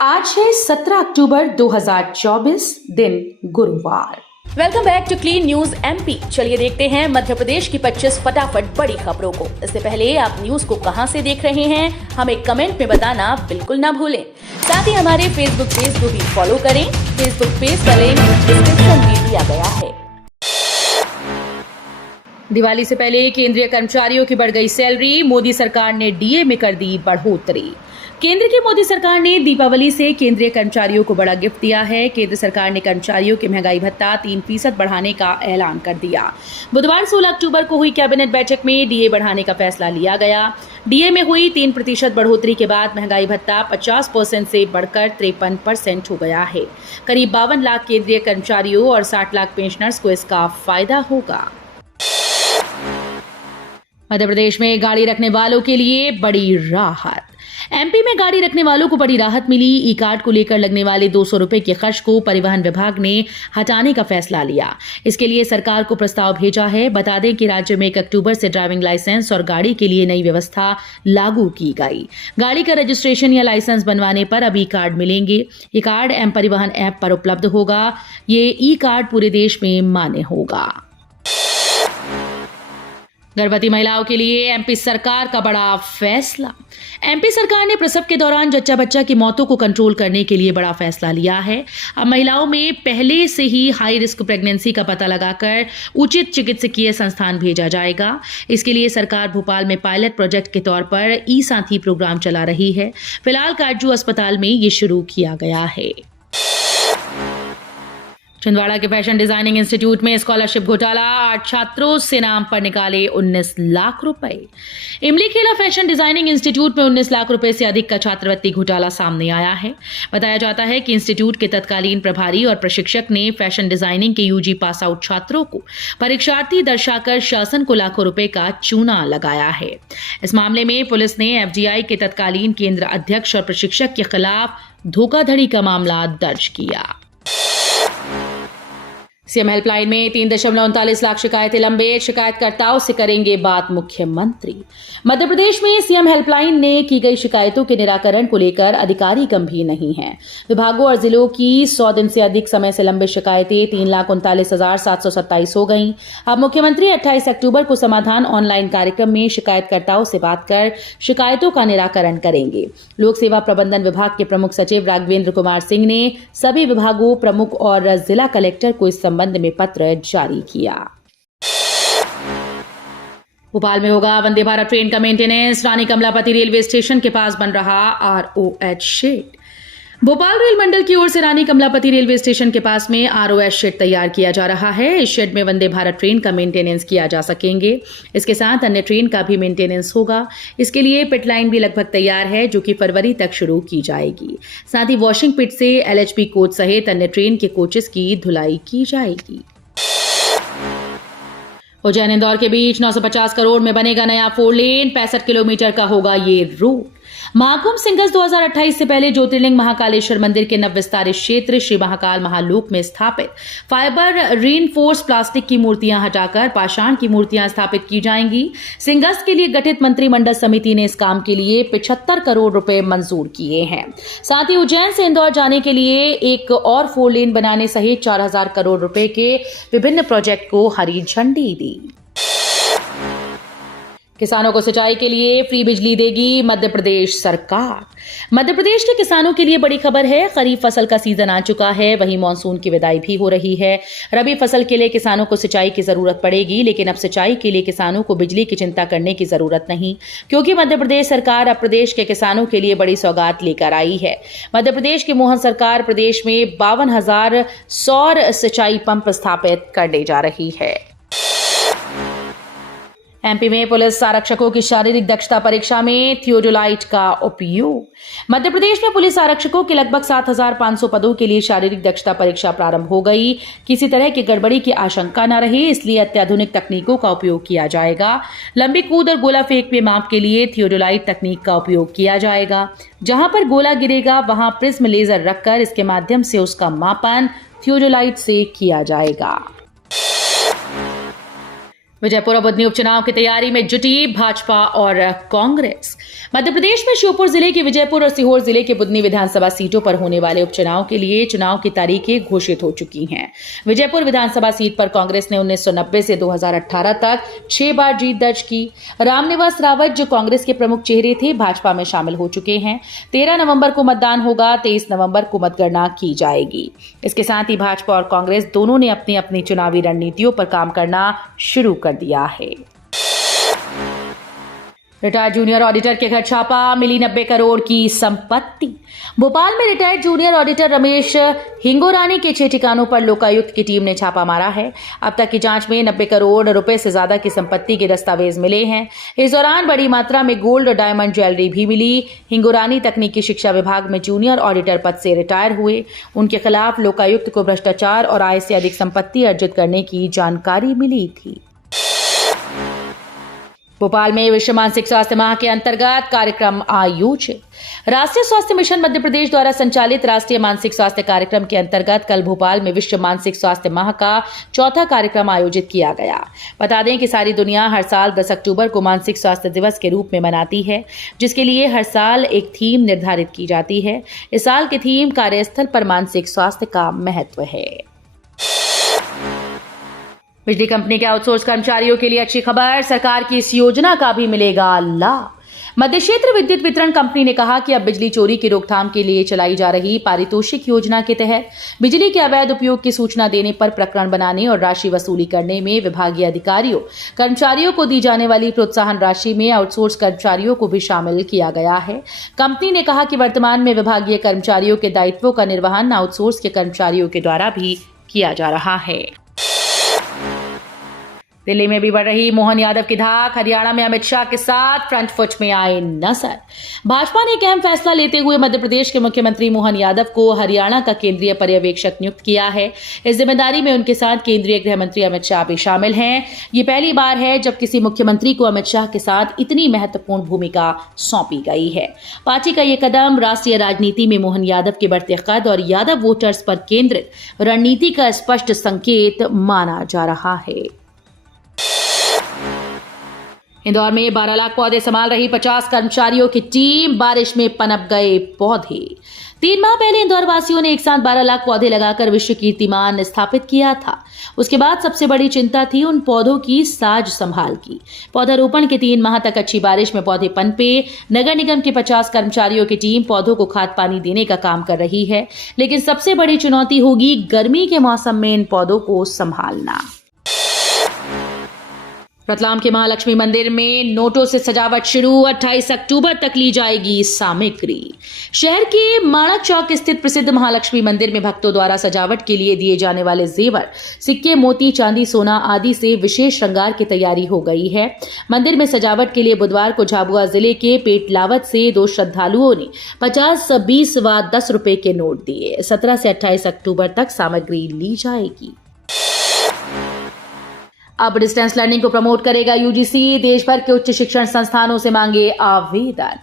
आज है 17 अक्टूबर 2024 दिन गुरुवार। Welcome back to clean news MP. चलिए देखते हैं मध्य प्रदेश की 25 फटाफट बड़ी खबरों को। इससे पहले आप न्यूज को कहां से देख रहे हैं हमें कमेंट में बताना बिल्कुल ना भूलें। साथ ही हमारे फेसबुक पेज को भी फॉलो करें। फेसबुक पेज का लिंक डिस्क्रिप्शन में दिया गया है। दिवाली से पहले केंद्रीय कर्मचारियों की बढ़ गई सैलरी। मोदी सरकार ने डीए में कर दी बढ़ोतरी। केंद्र की मोदी सरकार ने दीपावली से केंद्रीय कर्मचारियों को बड़ा गिफ्ट दिया है। केंद्र सरकार ने कर्मचारियों के महंगाई भत्ता 3% बढ़ाने का ऐलान कर दिया। बुधवार 16 अक्टूबर को हुई कैबिनेट बैठक में डीए बढ़ाने का फैसला लिया गया। डीए में हुई 3% बढ़ोतरी के बाद महंगाई भत्ता 50% से बढ़कर 53% हो गया है। करीब 52 लाख केंद्रीय कर्मचारियों और 60 लाख पेंशनर्स को इसका फायदा होगा। मध्य प्रदेश में गाड़ी रखने वालों के लिए बड़ी राहत। एमपी में गाड़ी रखने वालों को बड़ी राहत मिली। ई कार्ड को लेकर लगने वाले 200 रुपए के खर्च को परिवहन विभाग ने हटाने का फैसला लिया। इसके लिए सरकार को प्रस्ताव भेजा है। बता दें कि राज्य में 1 अक्टूबर से ड्राइविंग लाइसेंस और गाड़ी के लिए नई व्यवस्था लागू की गई। गाड़ी का रजिस्ट्रेशन या लाइसेंस बनवाने पर अब ई कार्ड मिलेंगे। ये कार्ड एम परिवहन ऐप पर उपलब्ध होगा। ये ई कार्ड पूरे देश में मान्य होगा। गर्भवती महिलाओं के लिए एमपी सरकार का बड़ा फैसला। एमपी सरकार ने प्रसव के दौरान जच्चा बच्चा की मौतों को कंट्रोल करने के लिए बड़ा फैसला लिया है। अब महिलाओं में पहले से ही हाई रिस्क प्रेगनेंसी का पता लगाकर उचित चिकित्सकीय संस्थान भेजा जाएगा। इसके लिए सरकार भोपाल में पायलट प्रोजेक्ट के तौर पर ई साथी प्रोग्राम चला रही है। फिलहाल काटजू अस्पताल में ये शुरू किया गया है। छिंदवाड़ा के फैशन डिजाइनिंग इंस्टीट्यूट में स्कॉलरशिप घोटाला। 8 छात्रों से नाम पर निकाले 19 लाख रुपए। इमली खेला फैशन डिजाइनिंग इंस्टीट्यूट में 19 लाख रुपए से अधिक का छात्रवृत्ति घोटाला सामने आया है। बताया जाता है कि इंस्टीट्यूट के तत्कालीन प्रभारी और प्रशिक्षक ने फैशन डिजाइनिंग के यूजी पास आउट छात्रों को परीक्षार्थी दर्शाकर शासन को लाखों रुपए का चूना लगाया है। इस मामले में पुलिस ने एफडीआई के तत्कालीन केंद्र अध्यक्ष और प्रशिक्षक के खिलाफ धोखाधड़ी का मामला दर्ज किया। सीएम हेल्पलाइन में 3.39 लाख शिकायतें लंबित। शिकायतकर्ताओं से करेंगे बात मुख्यमंत्री। मध्य प्रदेश में सीएम हेल्पलाइन ने की गई शिकायतों के निराकरण को लेकर अधिकारी गंभीर नहीं हैं। विभागों और जिलों की 100 दिन से अधिक समय से लंबित शिकायतें 3,39,727 हो गईं। अब मुख्यमंत्री 28 अक्टूबर को समाधान ऑनलाइन कार्यक्रम में शिकायतकर्ताओं से बात कर शिकायतों का निराकरण करेंगे। लोक सेवा प्रबंधन विभाग के प्रमुख सचिव राघवेंद्र कुमार सिंह ने सभी विभागों प्रमुख और जिला कलेक्टर को इस संबंध में पत्र जारी किया। भोपाल में होगा वंदे भारत ट्रेन का मेंटेनेंस। रानी कमलापति रेलवे स्टेशन के पास बन रहा आरओएच शेड। भोपाल रेल मंडल की ओर से रानी कमलापति रेलवे स्टेशन के पास में आरओएच शेड तैयार किया जा रहा है। इस शेड में वंदे भारत ट्रेन का मेंटेनेंस किया जा सकेंगे। इसके साथ अन्य ट्रेन का भी मेंटेनेंस होगा। इसके लिए पिट लाइन भी लगभग तैयार है, जो कि फरवरी तक शुरू की जाएगी। साथ ही वॉशिंग पिट से एलएचबी कोच सहित अन्य ट्रेन के कोचेस की धुलाई की जाएगी। उज्जैन इंदौर के बीच 950 करोड़ में बनेगा नया 4 लेन। 65 किलोमीटर का होगा ये रोड। महाकुंभ सिंगल्स 2028 से पहले ज्योतिर्लिंग महाकालेश्वर मंदिर के नवविस्तारित क्षेत्र श्री महाकाल महालोक में स्थापित फाइबर रीइंफोर्स प्लास्टिक की मूर्तियां हटाकर पाषाण की मूर्तियां स्थापित की जाएंगी। सिंगल्स के लिए गठित मंत्रिमंडल समिति ने इस काम के लिए 75 करोड़ रुपए मंजूर किए हैं। साथ ही उज्जैन से इंदौर जाने के लिए एक और 4 लेन बनाने सहित 4000 करोड़ रुपए के विभिन्न प्रोजेक्ट को हरी झंडी दी। किसानों को सिंचाई के लिए फ्री बिजली देगी मध्य प्रदेश सरकार। मध्य प्रदेश के किसानों के लिए बड़ी खबर है। खरीफ फसल का सीजन आ चुका है, वहीं मानसून की विदाई भी हो रही है। रबी फसल के लिए किसानों को सिंचाई की जरूरत पड़ेगी, लेकिन अब सिंचाई के लिए किसानों को बिजली की चिंता करने की जरूरत नहीं, क्योंकि मध्य प्रदेश सरकार अब प्रदेश के किसानों के लिए बड़ी सौगात लेकर आई है। मध्य प्रदेश की मोहन सरकार प्रदेश में 52,000 सौर सिंचाई पंप स्थापित करने जा रही है। एमपी में पुलिस आरक्षकों की शारीरिक दक्षता परीक्षा में थियोडोलाइट का उपयोग। मध्य प्रदेश में पुलिस आरक्षकों के लगभग 7,500 पदों के लिए शारीरिक दक्षता परीक्षा प्रारंभ हो गई। किसी तरह की गड़बड़ी की आशंका न रहे, इसलिए अत्याधुनिक तकनीकों का उपयोग किया जाएगा। लंबी कूद और गोला फेंक में माप के लिए थियोडोलाइट तकनीक का उपयोग किया जाएगा। जहां पर गोला गिरेगा वहां प्रिज्म लेजर रखकर इसके माध्यम से उसका मापन थियोडोलाइट से किया जाएगा। विजयपुर और बुधनी उपचुनाव की तैयारी में जुटी भाजपा और कांग्रेस। मध्य प्रदेश में श्योपुर जिले के विजयपुर और सीहोर जिले के बुधनी विधानसभा सीटों पर होने वाले उपचुनाव के लिए चुनाव की तारीखें घोषित हो चुकी हैं। विजयपुर विधानसभा सीट पर कांग्रेस ने 1990 से 2018 तक 6 बार जीत दर्ज की। रामनिवास रावत, जो कांग्रेस के प्रमुख चेहरे थे, भाजपा में शामिल हो चुके हैं। 13 नवंबर को मतदान होगा, 23 नवंबर को मतगणना की जाएगी। इसके साथ ही भाजपा और कांग्रेस दोनों ने अपनी अपनी चुनावी रणनीतियों पर काम करना शुरू कर दिया है। रिटायर्ड जूनियर ऑडिटर के घर छापा, मिली 90 करोड़ की संपत्ति। भोपाल में retired junior auditor Ramesh Hingorani के 6 ठिकानों पर लोकायुक्त की टीम ने छापा मारा है। अब तक की जांच में 90 करोड़ रुपए से ज्यादा की संपत्ति के दस्तावेज मिले हैं। इस दौरान बड़ी मात्रा में गोल्ड और डायमंड ज्वेलरी भी मिली। हिंगोरानी तकनीकी शिक्षा विभाग में जूनियर ऑडिटर पद से रिटायर हुए। उनके खिलाफ लोकायुक्त को भ्रष्टाचार और आय से अधिक संपत्ति अर्जित करने की जानकारी मिली थी। भोपाल में विश्व मानसिक स्वास्थ्य माह के अंतर्गत कार्यक्रम आयोजित। राष्ट्रीय स्वास्थ्य मिशन मध्य प्रदेश द्वारा संचालित राष्ट्रीय मानसिक स्वास्थ्य कार्यक्रम के अंतर्गत कल भोपाल में विश्व मानसिक स्वास्थ्य माह का चौथा कार्यक्रम आयोजित किया गया। बता दें कि सारी दुनिया हर साल 10 अक्टूबर को मानसिक स्वास्थ्य दिवस के रूप में मनाती है, जिसके लिए हर साल एक थीम निर्धारित की जाती है। इस साल की थीम कार्यस्थल पर मानसिक स्वास्थ्य का महत्व है। बिजली कंपनी के आउटसोर्स कर्मचारियों के लिए अच्छी खबर, सरकार की इस योजना का भी मिलेगा लाभ। मध्य क्षेत्र विद्युत वितरण कंपनी ने कहा कि अब बिजली चोरी की रोकथाम के लिए चलाई जा रही पारितोषिक योजना के तहत बिजली के अवैध उपयोग की सूचना देने पर प्रकरण बनाने और राशि वसूली करने में विभागीय अधिकारियों कर्मचारियों को दी जाने वाली प्रोत्साहन राशि में आउटसोर्स कर्मचारियों को भी शामिल किया गया है। कंपनी ने कहा कि वर्तमान में विभागीय कर्मचारियों के दायित्वों का निर्वहन आउटसोर्स के कर्मचारियों के द्वारा भी किया जा रहा है। दिल्ली में भी बढ़ रही मोहन यादव की धाक, हरियाणा में अमित शाह के साथ फ्रंट फुट में आए नजर। भाजपा ने एक अहम फैसला लेते हुए मध्य प्रदेश के मुख्यमंत्री मोहन यादव को हरियाणा का केंद्रीय पर्यवेक्षक नियुक्त किया है। इस जिम्मेदारी में उनके साथ केंद्रीय गृह मंत्री अमित शाह भी शामिल हैं। ये पहली बार है जब किसी मुख्यमंत्री को अमित शाह के साथ इतनी महत्वपूर्ण भूमिका सौंपी गई है। पार्टी का ये कदम राष्ट्रीय राजनीति में मोहन यादव के बढ़ते कद और यादव वोटर्स पर केंद्रित रणनीति का स्पष्ट संकेत माना जा रहा है। इंदौर में 12 लाख पौधे संभाल रही 50 कर्मचारियों की टीम, बारिश में पनप गए पौधे। 3 माह पहले इंदौर वासियों ने एक साथ 12 लाख पौधे लगाकर विश्व कीर्तिमान स्थापित किया था। उसके बाद सबसे बड़ी चिंता थी उन पौधों की साज संभाल की। पौधारोपण के 3 माह तक अच्छी बारिश में पौधे पनपे। नगर निगम के 50 कर्मचारियों की टीम पौधों को खाद पानी देने का काम कर रही है, लेकिन सबसे बड़ी चुनौती होगी गर्मी के मौसम में इन पौधों को संभालना। रतलाम के महालक्ष्मी मंदिर में नोटों से सजावट शुरू, 28 अक्टूबर तक ली जाएगी सामग्री। शहर के माणक चौक स्थित प्रसिद्ध महालक्ष्मी मंदिर में भक्तों द्वारा सजावट के लिए दिए जाने वाले जेवर, सिक्के, मोती, चांदी, सोना आदि से विशेष श्रृंगार की तैयारी हो गई है। मंदिर में सजावट के लिए बुधवार को झाबुआ जिले के पेटलावत से 2 श्रद्धालुओं ने 50, 20 व 10 रुपए के नोट दिए। 17 से 28 अक्टूबर तक सामग्री ली जाएगी। अब डिस्टेंस लर्निंग को प्रमोट करेगा यूजीसी, देश भर के उच्च शिक्षण संस्थानों से मांगे आवेदन।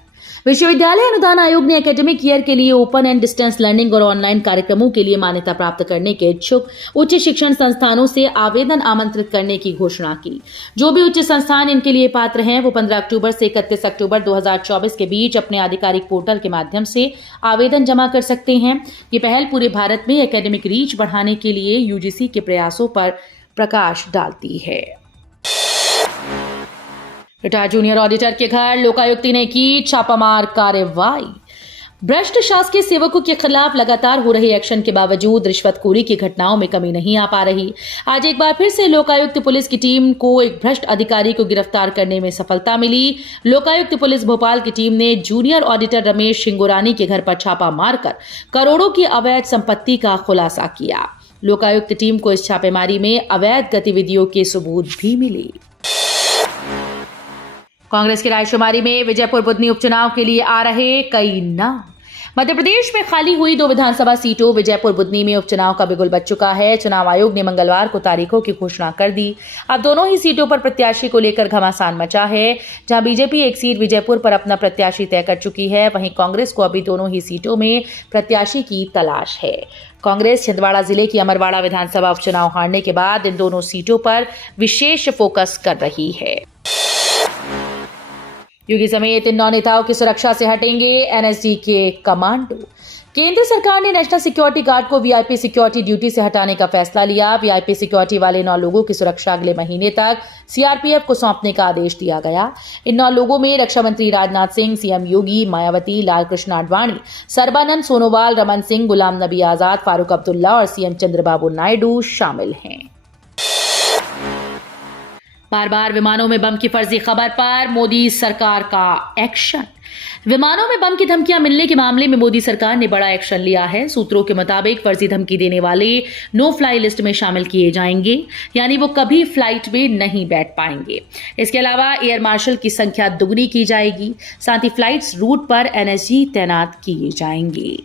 विश्वविद्यालय अनुदान आयोग ने एकेडमिक ईयर के लिए ओपन एंड डिस्टेंस लर्निंग और ऑनलाइन कार्यक्रमों के लिए मान्यता प्राप्त करने के इच्छुक उच्च शिक्षण संस्थानों से आवेदन आमंत्रित करने की घोषणा की। जो भी उच्च संस्थान इनके लिए पात्र हैं वो 15 अक्टूबर से 31 अक्टूबर 2024 के बीच अपने आधिकारिक पोर्टल के माध्यम से आवेदन जमा कर सकते हैं। ये पहल पूरे भारत में एकेडमिक रीच बढ़ाने के लिए यूजीसी के प्रयासों पर प्रकाश डालती है। रिटायर्ड जूनियर ऑडिटर के घर लोकायुक्ति ने की छापामार कार्रवाई। भ्रष्ट शासकीय सेवकों के खिलाफ लगातार हो रहे एक्शन के बावजूद रिश्वतखोरी की घटनाओं में कमी नहीं आ पा रही। आज एक बार फिर से लोकायुक्त पुलिस की टीम को एक भ्रष्ट अधिकारी को गिरफ्तार करने में सफलता मिली। लोकायुक्त पुलिस भोपाल की टीम ने जूनियर ऑडिटर रमेश हिंगोरानी के घर पर छापा मारकर करोड़ों की अवैध संपत्ति का खुलासा किया। लोकायुक्त टीम को इस छापेमारी में अवैध गतिविधियों के सबूत भी मिले। कांग्रेस की रायशुमारी में विजयपुर बुधनी उपचुनाव के लिए आ रहे कई नाम। मध्य प्रदेश में खाली हुई 2 विधानसभा सीटों विजयपुर बुदनी में उपचुनाव का बिगुल बज चुका है। चुनाव आयोग ने मंगलवार को तारीखों की घोषणा कर दी। अब दोनों ही सीटों पर प्रत्याशी को लेकर घमासान मचा है। जहां बीजेपी एक सीट विजयपुर पर अपना प्रत्याशी तय कर चुकी है, वहीं कांग्रेस को अभी दोनों ही सीटों में प्रत्याशी की तलाश है। कांग्रेस छिंदवाड़ा जिले की अमरवाड़ा विधानसभा उपचुनाव हारने के बाद इन दोनों सीटों पर विशेष फोकस कर रही है। योगी समेत इन 9 नेताओं की सुरक्षा से हटेंगे एनएसजी के कमांडो। केंद्र सरकार ने नेशनल सिक्योरिटी गार्ड को वीआईपी सिक्योरिटी ड्यूटी से हटाने का फैसला लिया। वीआईपी सिक्योरिटी वाले 9 लोगों की सुरक्षा अगले महीने तक सीआरपीएफ को सौंपने का आदेश दिया गया। इन 9 लोगों में रक्षा मंत्री राजनाथ सिंह, सीएम योगी, मायावती, लालकृष्ण आडवाणी, सर्बानंद सोनोवाल, रमन सिंह, गुलाम नबी आजाद, फारूक अब्दुल्ला और सीएम चंद्रबाबू नायडू शामिल हैं। बार बार विमानों में बम की फर्जी खबर पर मोदी सरकार का एक्शन। विमानों में बम की धमकियां मिलने के मामले में मोदी सरकार ने बड़ा एक्शन लिया है। सूत्रों के मुताबिक फर्जी धमकी देने वाले नो फ्लाई लिस्ट में शामिल किए जाएंगे, यानी वो कभी फ्लाइट में नहीं बैठ पाएंगे। इसके अलावा एयर मार्शल की संख्या दुगनी की जाएगी। साथ ही फ्लाइट्स रूट पर एनएसजी तैनात किए जाएंगे।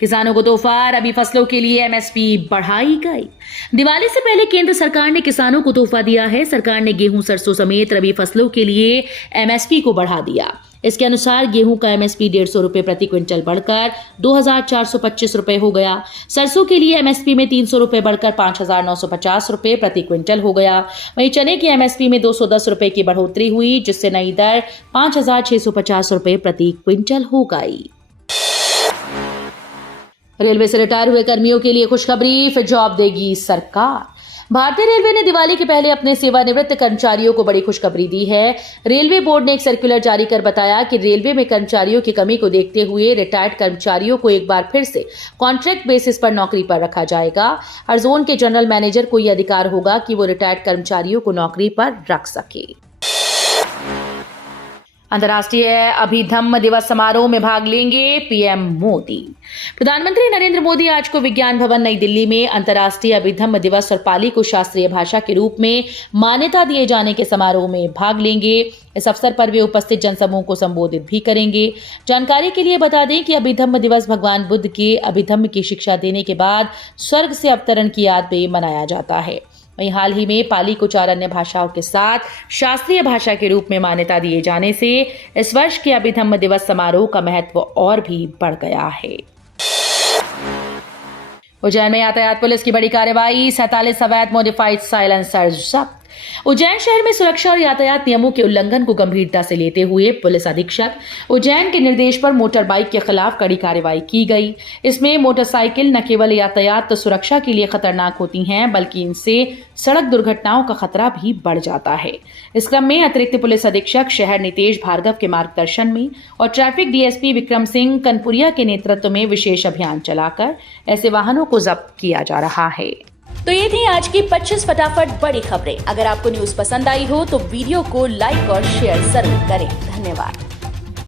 किसानों को तोहफा, रबी फसलों के लिए एमएसपी बढ़ाई गई। दिवाली से पहले केंद्र सरकार ने किसानों को तोहफा दिया है। सरकार ने गेहूं, सरसों समेत रबी फसलों के लिए एमएसपी को बढ़ा दिया। इसके अनुसार गेहूं का एमएसपी 150 रुपए प्रति क्विंटल बढ़कर 2425 रुपए हो गया। सरसों के लिए एमएसपी में 300 रुपए बढ़कर 5950 रुपए प्रति क्विंटल हो गया। वहीं चने की एमएसपी में 210 रुपए की बढ़ोतरी हुई, जिससे नई दर 5650 रुपए प्रति क्विंटल हो गई। रेलवे से रिटायर हुए कर्मियों के लिए खुशखबरी, फिर जॉब देगी सरकार। भारतीय रेलवे ने दिवाली के पहले अपने सेवानिवृत्त कर्मचारियों को बड़ी खुशखबरी दी है। रेलवे बोर्ड ने एक सर्कुलर जारी कर बताया कि रेलवे में कर्मचारियों की कमी को देखते हुए रिटायर्ड कर्मचारियों को एक बार फिर से कॉन्ट्रैक्ट बेसिस पर नौकरी पर रखा जाएगा। हर जोन के जनरल मैनेजर को यह अधिकार होगा कि वो रिटायर्ड कर्मचारियों को नौकरी पर रख सके। अंतर्राष्ट्रीय अभिधम्म दिवस समारोह में भाग लेंगे पीएम मोदी। प्रधानमंत्री नरेंद्र मोदी आज को विज्ञान भवन नई दिल्ली में अंतर्राष्ट्रीय अभिधम्म दिवस और पाली को शास्त्रीय भाषा के रूप में मान्यता दिए जाने के समारोह में भाग लेंगे। इस अवसर पर वे उपस्थित जनसमूह को संबोधित भी करेंगे। जानकारी के लिए बता दें कि अभिधम्म दिवस भगवान बुद्ध के अभिधम्म की शिक्षा देने के बाद स्वर्ग से अवतरण की याद में मनाया जाता है। वहीं हाल ही में पाली को 4 अन्य भाषाओं के साथ शास्त्रीय भाषा के रूप में मान्यता दिए जाने से इस वर्ष के अभिधम्म दिवस समारोह का महत्व और भी बढ़ गया है। उज्जैन में यातायात पुलिस की बड़ी कार्रवाई, 47 अवैध मॉडिफाइड साइलेंसर जब्त। उज्जैन शहर में सुरक्षा और यातायात नियमों के उल्लंघन को गंभीरता से लेते हुए पुलिस अधीक्षक उज्जैन के निर्देश पर मोटर बाइक के खिलाफ कड़ी कार्रवाई की गई। इसमें मोटरसाइकिल न केवल यातायात सुरक्षा के लिए खतरनाक होती हैं, बल्कि इनसे सड़क दुर्घटनाओं का खतरा भी बढ़ जाता है। इस क्रम में अतिरिक्त पुलिस अधीक्षक शहर नितेश भार्गव के मार्गदर्शन में और ट्रैफिक डीएसपी विक्रम सिंह कनपुरिया के नेतृत्व में विशेष अभियान चलाकर ऐसे वाहनों को जब्त किया जा रहा है। तो ये थी आज की 25 फटाफट बड़ी खबरें। अगर आपको न्यूज पसंद आई हो तो वीडियो को लाइक और शेयर जरूर करें। धन्यवाद।